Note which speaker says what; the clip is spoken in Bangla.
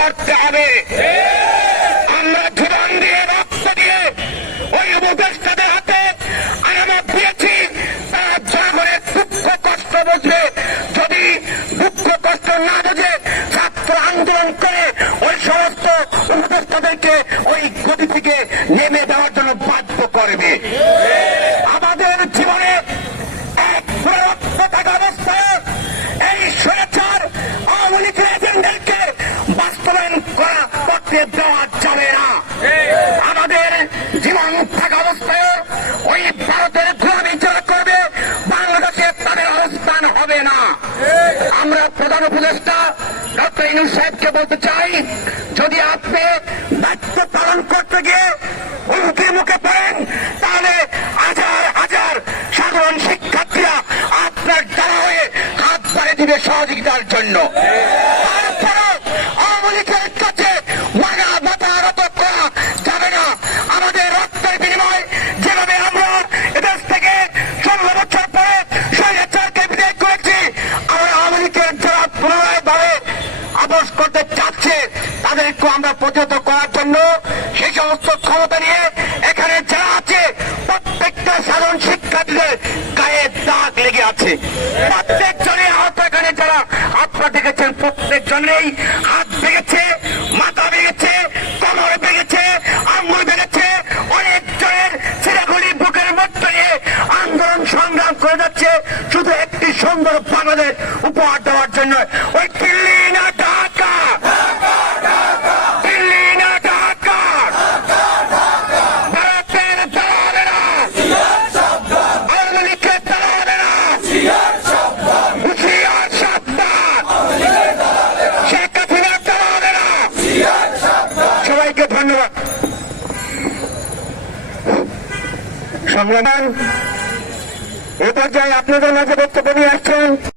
Speaker 1: করতে হবে। আমরা জীবন দিয়ে রক্ত দিয়ে ওই উপদেষ্টাদের হাতে আরামত দিয়েছি। তারা জনগণের দুঃখ কষ্ট বুঝবে যদি দুঃখ কষ্ট না বুঝে ছাত্র আন্দোলন করে, ওই সমস্ত উপদেষ্টাদেরকে ওই গতি থেকে নেমে দেওয়ার জন্য বাধ্য করবে। আমাদের জীবনে জীবন থাকা অবস্থায় ওই ভারতের গোলামি যারা করবে, বাংলাদেশে তাদের অবস্থান হবে না। আমরা প্রধান উপদেষ্টা ডক্টর ইনুস সাহেবকে বলতে চাই, যদি আপনি দায়িত্ব পালন করতে গিয়ে হুমকি মুখে পড়েন, তাহলে হাজার হাজার সাধারণ শিক্ষার্থীরা আপনার দ্বারা হয়ে হাত বাড়ে দিবে সহযোগিতার জন্য। তারপরও আওয়ামী করতে চাচ্ছে তাদেরকে আমরা প্রতিহত করার জন্য সেই সমস্ত ক্ষমতা নিয়ে এখানে যারা আছে, প্রত্যেকটা সাধারণ শিক্ষার্থীদের গায়ে দাগ লেগে আছে। প্রত্যেক জনের আহত এখানে যারা আপনারা দেখেছেন প্রত্যেক জনেরই হাত ভেঙেছে, মাথা ভেঙেছে, কোমর ভেঙেছে, আঙ্গুল ভেঙেছে। অনেক জনের ছেলেগুলি বুকের মধ্যে নিয়ে আন্দোলন সংগ্রাম করে যাচ্ছে। শুধু একটি সুন্দর বাংলাদেশ উপহার দেওয়ার জন্য। ওই দিল্লি না সবাইকে ধন্যবাদ। সংগ্রাম এ পর্যায়ে আপনাদের মাঝে বক্তব্য নিয়ে আসছে